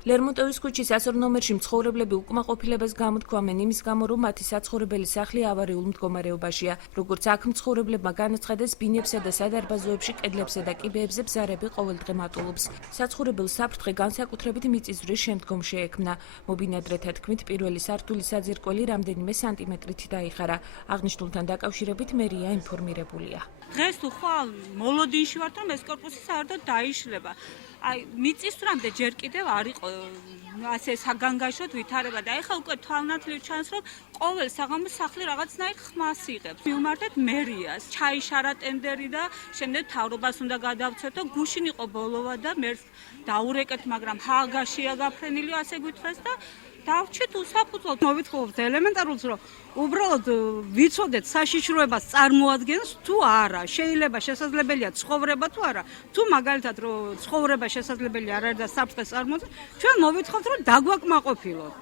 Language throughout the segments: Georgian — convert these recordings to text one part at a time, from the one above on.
ლერმონტოვის ქუჩის 102 ნომერში მცხოვრებლები უკმაყოფილებას გამოთქვამენ იმის გამო, რომ მათი საცხოვრებელი სახლი ავარიულ მდგომარეობაშია. როგორც აქ მცხოვრებლებმა განაცხადეს, ბინებსა და სადარბაზოებში კედლებსა და კიბეებზე ბზარები ყოველდღე მატულობს. საცხოვრებელ საფრთხე განსაკუთრებით მიწისძვრის შემდგომ შეექმნა. მობინადრეთა თქმით, პირველი სართულის საძირკველი რამდენიმე სანტიმეტრით დაიხარა. აღნიშნულთან დაკავშირებით მერია ინფორმირებულია. დღეს თუ ხვალ მოლოდინში ვართ, რომ ეს კორპუსი საერთოდ დაიშლება. აი მიწისძვრამდე ჯერ კიდევ არ იყო ასე საგანგაშოდ ვითარება და ეხლა უკვე თვალნათლივ ჩანს, რომ ყოველ საღამოს სახლი რაღაცნაირ ხმას იღებს. მივმართეთ მერიას, ჩაიშარა ტენდერი და შემდეგ მთავრობას უნდა გადავცეთ და გუშინ იყო ბოლოვა და მერს დაურეკეთ, მაგრამ ჰაგაშია გაფრენილი, ასე გითხრეს და დავჭით უსაფუძვლოდ. მოვითხოვოთ ელემენტარულს, რომ უბრალოდ ვიცოდეთ საშიშროებას წარმოადგენს თუ არა. შეიძლება შესაძლებელია ცხოვრება თუ არა. თუ მაგალითად რომ ცხოვრება შესაძლებელი არ არის და საფრთხე წარმოადგენს, ჩვენ მოვითხოვთ რომ დაგვაკმაყოფილოთ.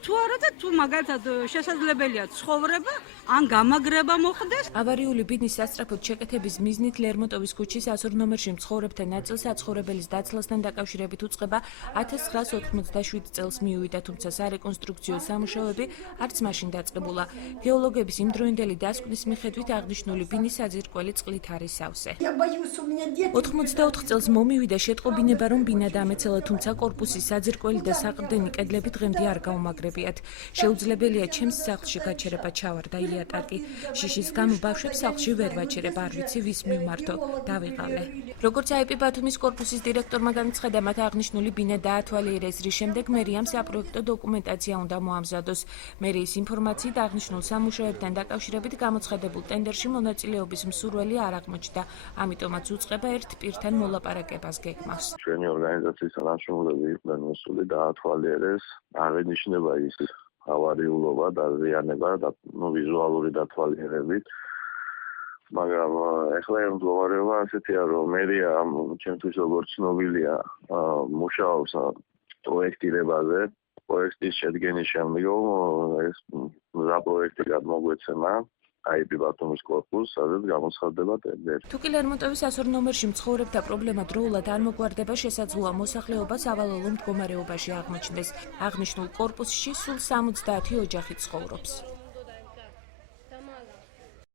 თუ არა და თუ მაგალითად შესაძლებელია ცხოვრება ან გამაგრება მოხდეს. ავარიული ბინის სასწრაფოდ შეკეთების მიზნით ლერმონტოვის ქუჩის 102 ნომერში მცხოვრებთა ნაწილს საცხოვრებელის დაცლასთან დაკავშირებით უწყება 1997 წელს მიუვიდა, თუმცა სარეკონსტრუქციო სამუშაოები არც მაშინ დაწყებულა. გეოლოგების იმდროინდელი დასკვნის მიხედვით აღნიშნული ბინის საძირკველი წყლით არის სავსე. 84 წელს მომივიდა შეტყობინება, რომ ბინა დამეცალა, თუმცა კორპუსის საძირკველი და საყრდენი კედლები დღემდე არ გაუმაგრებიათ. შეუძლებელია ჩემს სახლში გაჩერება ჩავარდა იატაკი. შიშის გამო ბავშვებს სახლში ვერ ვაჩერებ, არ ვიცი ვის მიმართო, დავიღალე. როგორც აიპი ბათუმის კორპუსის დირექტორმა განაცხადა, მათ აღნიშნული ბინა დაათვალიერეს, რის შემდეგ მერიამ საპროექტო დოკუმენტაცია უნდა მოამზადოს. მერიის ინფორმაციით აღნიშნულ სამუშაოებთან დაკავშირებით გამოცხადებულ ტენდერში მონაწილეობის მსურველი არ აღმოჩნდა, ამიტომაც უწყება ერთ პირთან მოლაპარაკებას გეგმავს. ჩვენი ორგანიზაციის თანამშრომლები იყვნენ მოსული დაათვალიერეს, აღენიშნება ის ავარიულობა, დაზიანება და ვიზუალური დათვალიერებით. მაგრამ ეხლა მდგომარეობა ასეთია, რომ მერია ჩემთვის როგორც ცნობილია, მუშაობს პროექტირებაზე. პროექტის შედგენის შემდგომ ეს პროექტი გადმოგვეცემა აიპი ბათუმის კორპუსს, სადაც გამოცხადდება ტენდერი. თუ კი ლერმონტოვის 102 ნომერში მცხოვრებთა პრობლემა დროულად არ მოგვარდება, შესაძლოა მოსახლეობას ავალოლო მდგომარეობაში აღმოჩნდეს. აღნიშნულ კორპუსში სულ 70 ოჯახი ცხოვრობს.